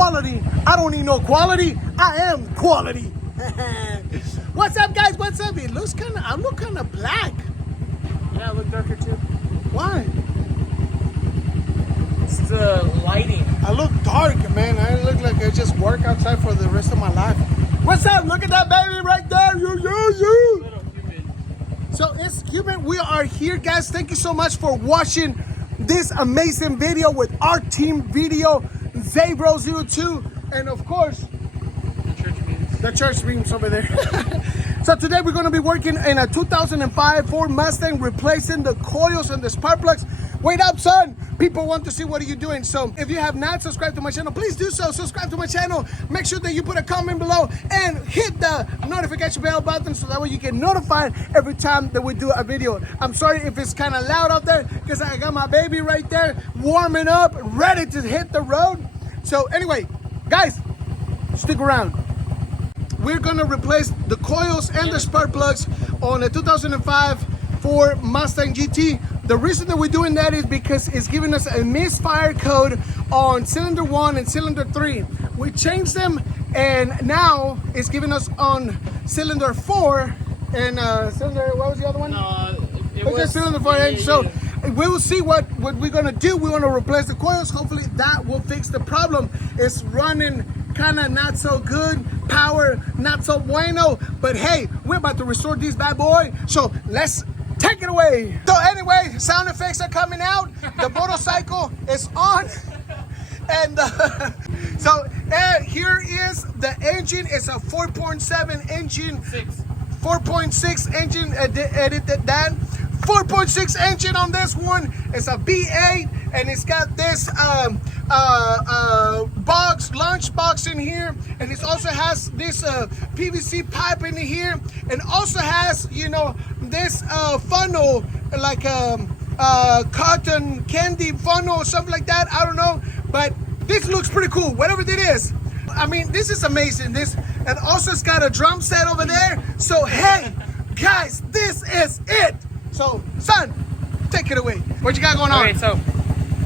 quality. I don't need no quality. I am quality. What's up, guys? What's up? It looks kind of, I look kind of black. Yeah, I look darker too. Why? It's the lighting. I look dark, man. I look like I just work outside for the rest of my life. What's up? Look at that baby right there. You. Little humid. So it's humid. We are here, guys. Thank you so much for watching this amazing video with our team video, Zabro02, and of course, the church beams over there. So today we're going to be working in a 2005 Ford Mustang, replacing the coils and the spark plugs. Wait up, son. People want to see what are you doing. So if you have not subscribed to my channel, please do so. Subscribe to my channel. Make sure that you put a comment below and hit the notification bell button so that way you get notified every time that we do a video. I'm sorry if it's kind of loud out there because I got my baby right there warming up, ready to hit the road. So anyway, guys, stick around. We're gonna replace the coils and the spark plugs on a 2005 Ford Mustang GT. The reason that we're doing that is because it's giving us a misfire code on cylinder 1 and cylinder 3. We changed them and now it's giving us on cylinder 4 and cylinder, what was the other one? It was cylinder 4. yeah. So we will see what we're gonna do. We want to replace the coils. Hopefully that will fix the problem. It's running kind of not so good, power not so bueno, but hey, we're about to restore this bad boy, so let's take it away. So anyway, sound effects are coming out, the motorcycle is on, and so here is the engine. It's a 4.7 engine, 4.6 engine, edited that 4.6 engine on this one. It's a V8 and it's got this lunch box in here, and it also has this PVC pipe in here, and also has, you know, this funnel, like cotton candy funnel or something like that. I don't know, but this looks pretty cool, whatever it is. I mean, this is amazing. This, and also it's got a drum set over there. So hey guys, this is it. So son, take it away. What you got going on? Okay, so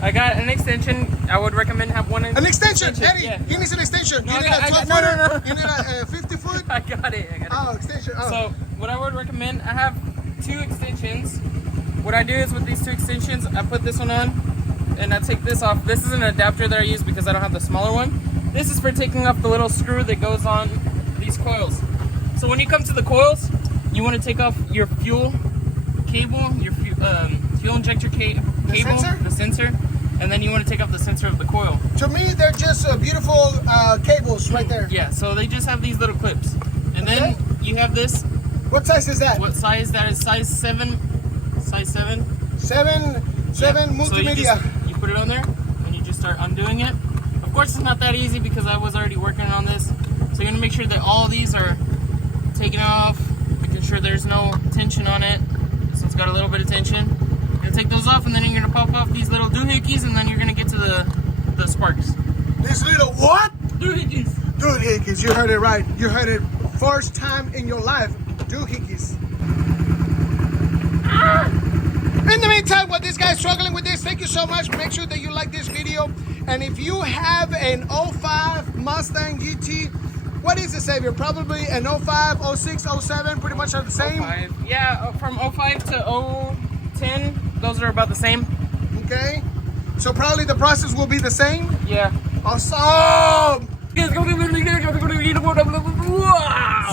I got an extension. I would recommend have one. An extension, Eddie. Yeah. He needs an extension. No, You need I a 12 got- footer. no. You need a 50 foot. I got it. Oh, extension. Oh. So what I would recommend, I have 2 extensions. What I do is with these 2 extensions, I put this one on and I take this off. This is an adapter that I use because I don't have the smaller one. This is for taking off the little screw that goes on these coils. So when you come to the coils, you want to take off your fuel cable, your fuel injector cable, the sensor, and then you want to take off the sensor of the coil. To me, they're just beautiful cables right there. Yeah, so they just have these little clips. And then you have this. What size is that? What size that is? Size 7. Size 7. 7 multimedia. So you put it on there and you just start undoing it. Of course, it's not that easy because I was already working on this. So you're gonna make sure that all these are taken off, making sure there's no tension on it. So it's got a little bit of tension. You're gonna take those off, and then you're gonna pop off these little doohickeys, and then you're gonna get to the sparks. This little what? Doohickeys. Doohickeys. You heard it right. You heard it first time in your life. Doohickeys. In the meantime, while this guy's struggling with this, thank you so much. Make sure that you like this video. And if you have an 05 Mustang GT, what is it, Xavier? Probably an 05, 06, 07, pretty much are the same. 05. Yeah, from 05 to 010, those are about the same. Okay. So probably the process will be the same. Yeah. Awesome. Wow.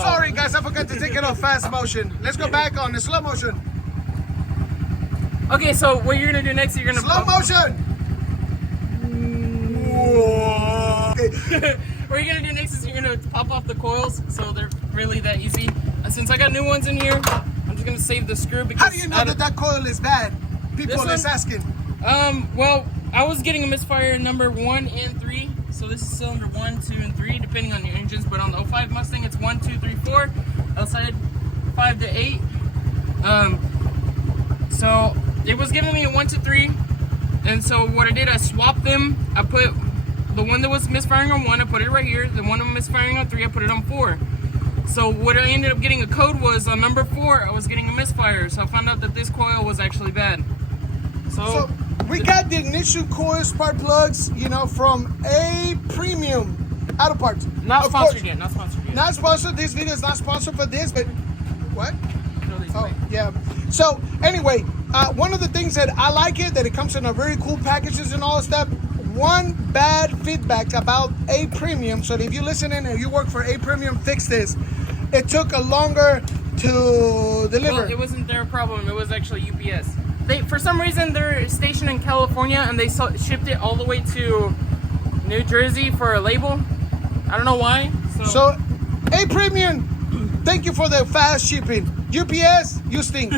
Sorry guys, I forgot to take it off fast motion. Let's go back on the slow motion. Okay, so what you're gonna do next, you're gonna Slow motion. Whoa. What you're gonna do next is you're gonna pop off the coils, so they're really that easy. Since I got new ones in here, I'm just gonna save the screw because How do you know that coil is bad? People is asking. Well, I was getting a misfire number 1 and 3, so this is cylinder 1, 2, and 3, depending on your engines. But on the 05 Mustang, it's 1, 2, 3, 4. Outside, 5 to 8. So it was giving me a 1 to 3, and so what I did, I swapped them. I put the one that was misfiring on 1, I put it right here. The one that was misfiring on 3, I put it on 4. So what I ended up getting a code was on number 4, I was getting a misfire. So I found out that this coil was actually bad. So We got the ignition coil spark plugs, you know, from A Premium Auto Parts. Not Of sponsored course, yet. Not sponsored yet. Not sponsored. This video is not sponsored for this, but what? Throw these Oh, away. yeah. So anyway, one of the things that I like it, that it comes in a very cool packages and all that stuff. One bad feedback about A Premium. So if you listen in and you work for A Premium, fix this. It took a longer to deliver. Well, it wasn't their problem. It was actually UPS. For some reason, they're stationed in California, and they shipped it all the way to New Jersey for a label. I don't know why. So A Premium, thank you for the fast shipping. UPS, you stink.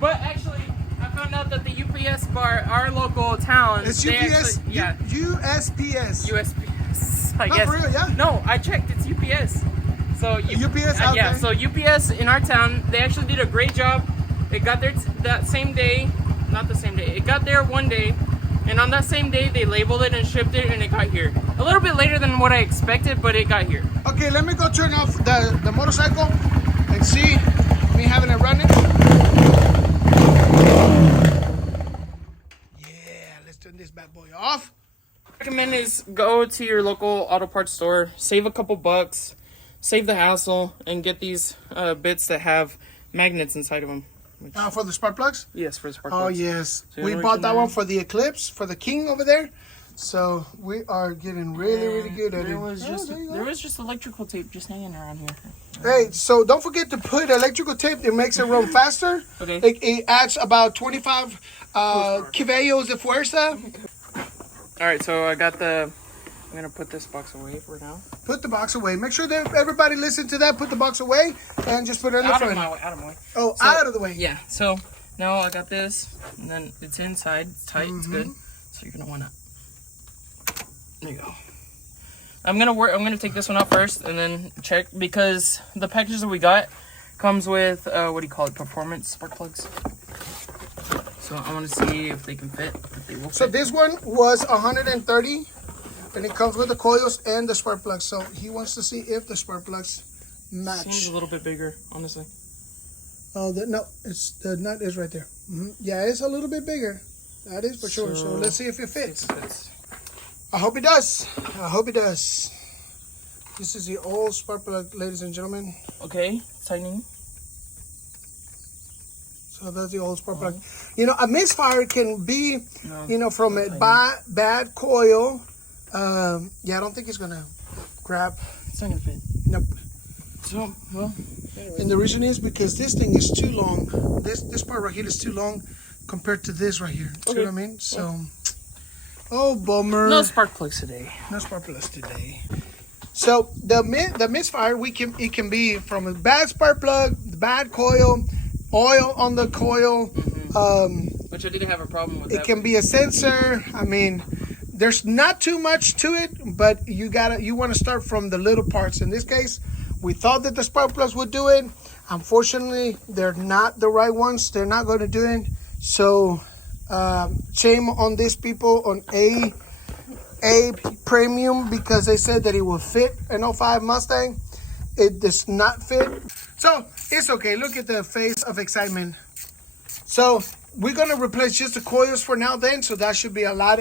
But actually, I found out that the UPS bar, our local town, It's they UPS. actually, yeah, USPS. USPS. I No, guess. for real, yeah? No, I checked. It's UPS. So UPS, yeah. okay. So UPS in our town, they actually did a great job. It got there that same day, not the same day. It got there one day, and on that same day they labeled it and shipped it, and it got here a little bit later than what I expected, but it got here. Okay, let me go turn off the motorcycle and see me having it running. Yeah, let's turn this bad boy off. Recommend is go to your local auto parts store, save a couple bucks, save the hassle, and get these bits that have magnets inside of them. For the spark plugs? Yes, for the spark Oh, plugs. yes. So We you know bought what that you one know? for the Eclipse, for the King over there. So we are getting really good at it. There was Oh, just electrical tape just hanging around here. Hey, so don't forget to put electrical tape. It makes it run faster. Okay. It adds about 25 caballos de fuerza. All right, so I got the. I'm gonna put this box away for now. Put the box away. Make sure that everybody listen to that. Put the box away and just put it in the Out of front. my way. Out of my way. Oh, So- out of the way. Yeah. So now I got this, and then it's inside. It's tight. It's good. So you're gonna wanna. There you go. I'm gonna take this one out first, and then check, because the package that we got comes with what do you call it? Performance spark plugs. So I want to see if they can fit. If they will So fit. this one was 130, and it comes with the coils and the spark plugs. So he wants to see if the spark plugs match. Seems a little bit bigger, honestly. Oh, no, it's the nut is right there. Yeah, it's a little bit bigger. That is for sure. So let's see if it fits. I hope it does. I hope it does. This is the old spark plug, ladies and gentlemen. Okay, tightening. So that's the old spark plug. You know, a misfire can be, you know, from a bad coil. Yeah, I don't think it's gonna grab. It's not gonna fit. Nope. So, well, And the reason is because this thing is too long. This part right here is too long compared to this right here. See what I mean? So, oh bummer. no spark plugs today. No spark plugs today. So the misfire, it can be from a bad spark plug, bad coil, oil on the coil. Which I didn't have a problem with. It can be a sensor. I mean, there's not too much to it, but you want to start from the little parts. In this case, we thought that the spark plugs would do it. Unfortunately, they're not the right ones. They're not going to do it. So, shame on these people on A Premium, because they said that it will fit an 05 Mustang. It does not fit. So it's okay. Look at the face of excitement. So we're gonna replace just the coils for now then, so that should be a lot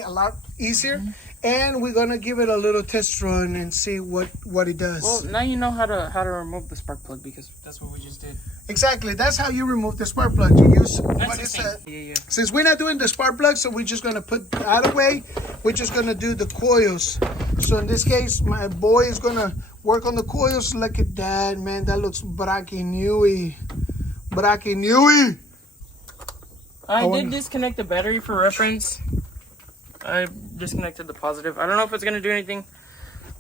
easier. And we're gonna give it a little test run and see what it does. Well, now you know how to remove the spark plug, because that's what we just did. Exactly, that's how you remove the spark plug. You use what is that? Yeah. Since we're not doing the spark plug, so we're just gonna put that away. We're just gonna do the coils. So in this case, my boy is gonna work on the coils. Look at that, man. That looks brand new. I did disconnect the battery for reference. I disconnected the positive. I don't know if it's gonna do anything.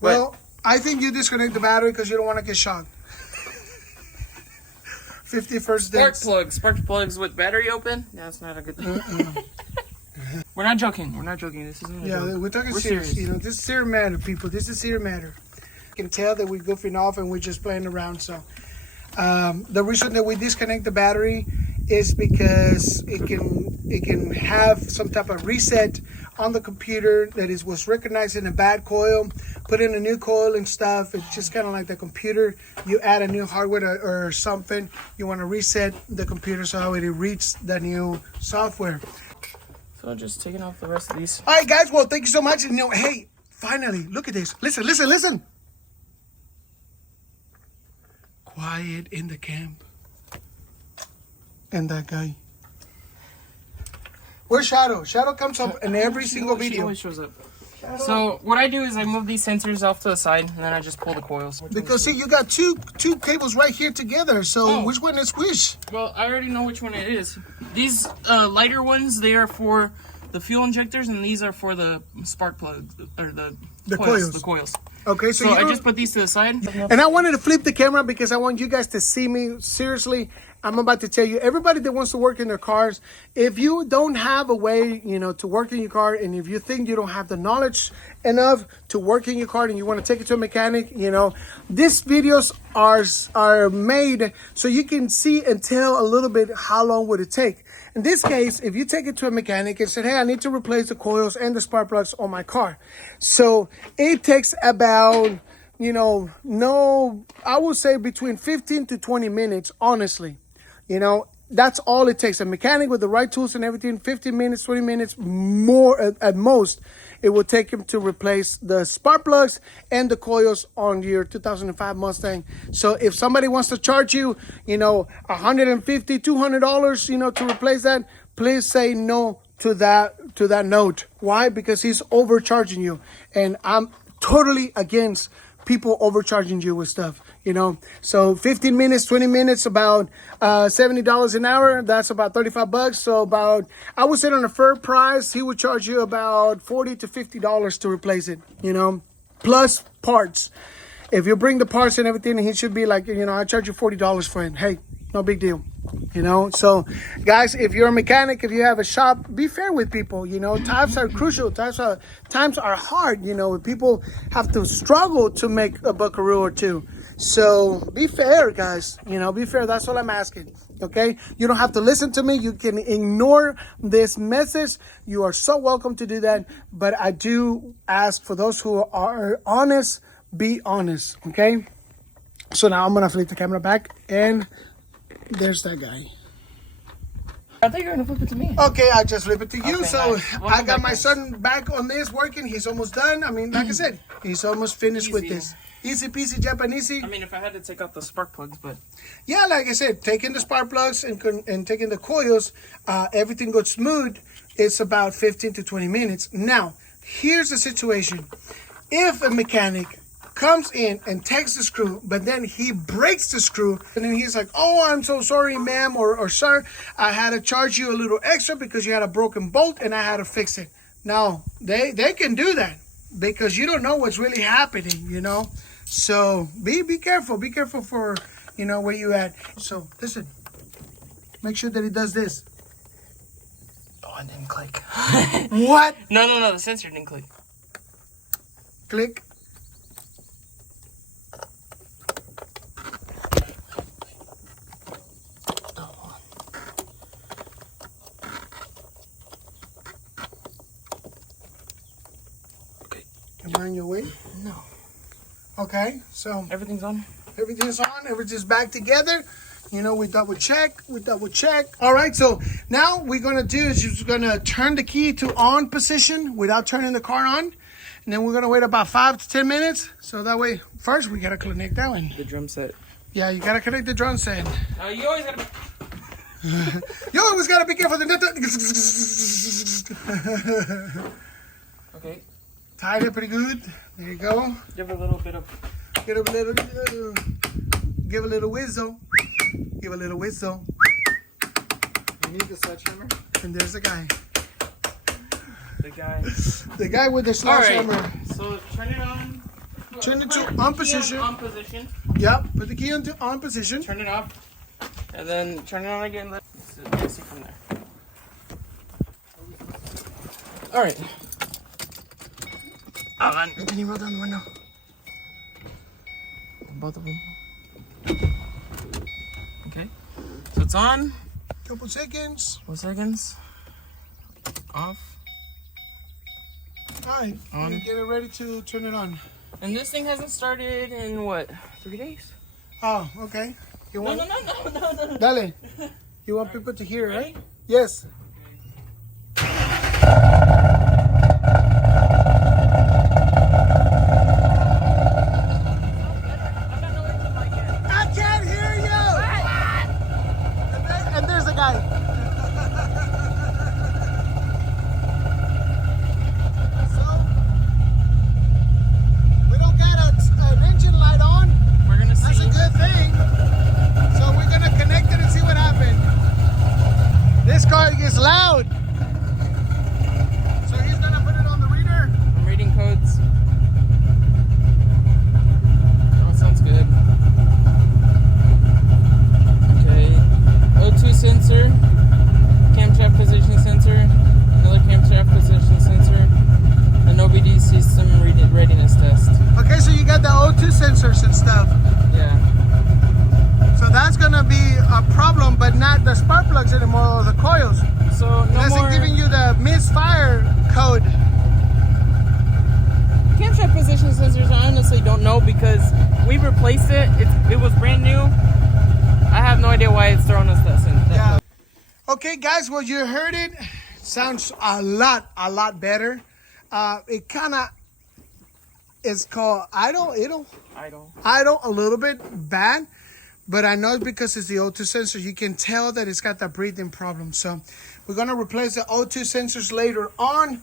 Well, I think you disconnect the battery because you don't want to get shocked. 51st Spark plugs with battery open. That's not a good thing. We're not joking. This isn't. We're talking serious. You know, this is serious matter, people. This is serious matter. You can tell that we're goofing off and we're just playing around. So, the reason that we disconnect the battery is because it can have some type of reset on the computer that was recognizing a bad coil, put in a new coil and stuff. It's just kind of like the computer. You add a new hardware or something. You want to reset the computer so it reads the new software. So I'm just taking off the rest of these. All right, guys. Well, thank you so much. And hey, finally, look at this. Listen. Quiet in the camp. And that guy. Where's Shadow? Shadow comes up in every single video. She always shows up. So what I do is I move these sensors off to the side, and then I just pull the coils. Because see, you got two cables right here together. So which one is which? Well, I already know which one it is. These lighter ones, they are for the fuel injectors, and these are for the spark plugs or the coils. The coils. Okay, so I just put these to the side. And I wanted to flip the camera because I want you guys to see me. Seriously, I'm about to tell you, everybody that wants to work in their cars, if you don't have a way, to work in your car, and if you think you don't have the knowledge enough to work in your car and you want to take it to a mechanic, these videos are made so you can see and tell a little bit how long would it take. In this case, if you take it to a mechanic and said, hey, I need to replace the coils and the spark plugs on my car. So it takes about, I would say between 15 to 20 minutes, honestly. That's all it takes. A mechanic with the right tools and everything, 15 minutes, 20 minutes more at most, it will take him to replace the spark plugs and the coils on your 2005 Mustang. So if somebody wants to charge you, $150, $200, to replace that, please say no to that note. Why? Because he's overcharging you. And I'm totally against people overcharging you with stuff. So 15 minutes, 20 minutes, about $70 an hour. That's about $35. So about, I would say on a fair price, he would charge you about $40 to $50 to replace it, plus parts. If you bring the parts and everything, he should be like, I charge you $40 for it. Hey, no big deal. So guys, if you're a mechanic, if you have a shop, be fair with people. Times are crucial. Times are hard. People have to struggle to make a buckaroo or two. So be fair, guys. Be fair. That's all I'm asking. Okay. You don't have to listen to me. You can ignore this message. You are so welcome to do that. But I do ask for those who are honest, be honest. Okay. So now I'm going to flip the camera back, and there's that guy. I thought you were going to flip it to me. Okay, I just flip it to you. Okay, so nice. I got my son back on this working. He's almost done. I mean, like I said, he's almost finished with this. Easy peasy Japanese. I mean, if I had to take out the spark plugs, but... Yeah, like I said, taking the spark plugs and taking the coils, everything goes smooth. It's about 15 to 20 minutes. Now, here's the situation. If a mechanic comes in and takes the screw, but then he breaks the screw, and then he's like, oh, I'm so sorry, ma'am, or sir, I had to charge you a little extra because you had a broken bolt and I had to fix it. Now, they can do that because you don't know what's really happening, So be careful. Be careful for, where you at. So listen, make sure that it does this. Oh, it didn't click. What? No, the sensor didn't click. Click. Am I on your way? No. Okay, so Everything's on? Everything's on. Everything's back together. We double check. All right, so now we're going to do is just going to turn the key to on position without turning the car on. And then we're going to wait about 5 to 10 minutes. So that way, first we got to connect that one. The drum set. Yeah, you got to connect the drum set. You always got to... You always got to be careful. Okay. Tied it pretty good. There you go. Give a little bit of... Give a little whistle. Give a little whistle. You need the sledgehammer? And there's the guy. The guy with the sledgehammer. All right. So turn it on. Turn it to on position. On position. Yep. Put the key into on position. Turn it off. And then turn it on again. Let's see from there. All right. Hold on. Can you roll down the window? Both of them. Okay. So it's on. Couple seconds. 4 seconds. Off. All right. On. Get it ready to turn it on. And this thing hasn't started in what? 3 days? Oh, okay. You want? No. Dale. You want people to hear, Ready? right? Yes. gets loud. So he's gonna put it on the reader. I'm reading codes. Oh, sounds good. Okay. O2 sensor, camshaft position sensor, another camshaft position sensor, an OBD system readiness test. Okay, so you got the O2 sensors and stuff. Yeah. So that's gonna be a problem, but not the spark plugs anymore or the coils. So no That's more giving you the misfire code. camshaft position sensors. I honestly don't know because we replaced it. It was brand new. I have no idea why it's throwing us that code. Yeah. Okay, guys, well, you heard it. Sounds a lot better. It kind of is called idle, a little bit bad, but I know it's because it's the O2 sensor. You can tell that it's got that breathing problem. So we're gonna replace the O2 sensors later on.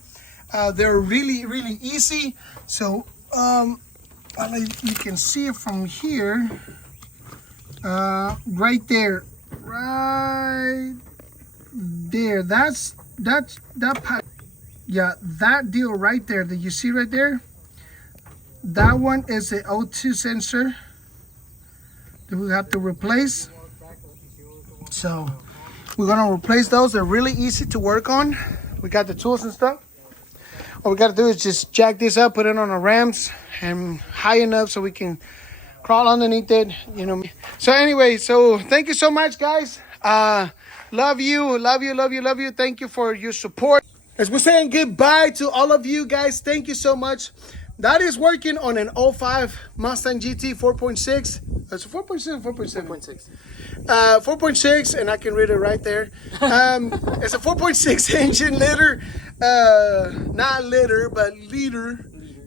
They're really easy. So you can see it from here, right there. That's that part. Yeah, that deal right there that you see right there, that one is the O2 sensor that we have to replace. So we're gonna replace those. They're really easy to work on. We got the tools and stuff. All we gotta do is just jack this up, put it on the rams and high enough so we can crawl underneath it, you know. So anyway, so thank you so much, guys. Love you. Thank you for your support. As we're saying goodbye to all of you guys, thank you so much. That is working on an 05 Mustang GT 4.6. It's a 4.6 or 4.7? 4.6. 4.6, and I can read it right there. It's a 4.6 engine liter, not liter, but liter.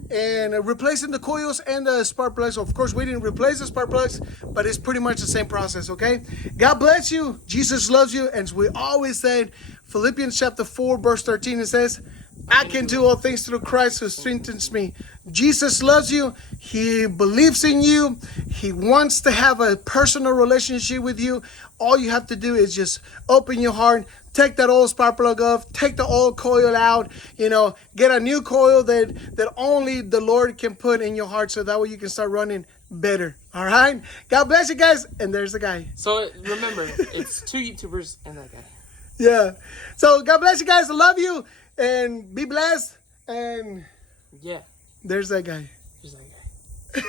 And replacing the coils and the spark plugs. Of course, we didn't replace the spark plugs, but it's pretty much the same process, okay? God bless you. Jesus loves you. And as we always said, Philippians chapter 4, verse 13, it says, I can do all things through Christ who strengthens me. Jesus loves you. He believes in you. He wants to have a personal relationship with you. All you have to do is just open your heart, take that old spark plug off, take the old coil out, you know, get a new coil that only the Lord can put in your heart, so that way you can start running better. All right? God bless you guys. And there's the guy. So remember, it's 2 YouTubers and that guy. Yeah. So God bless you guys. I love you. And be blessed. And yeah, there's that guy. there's that guy.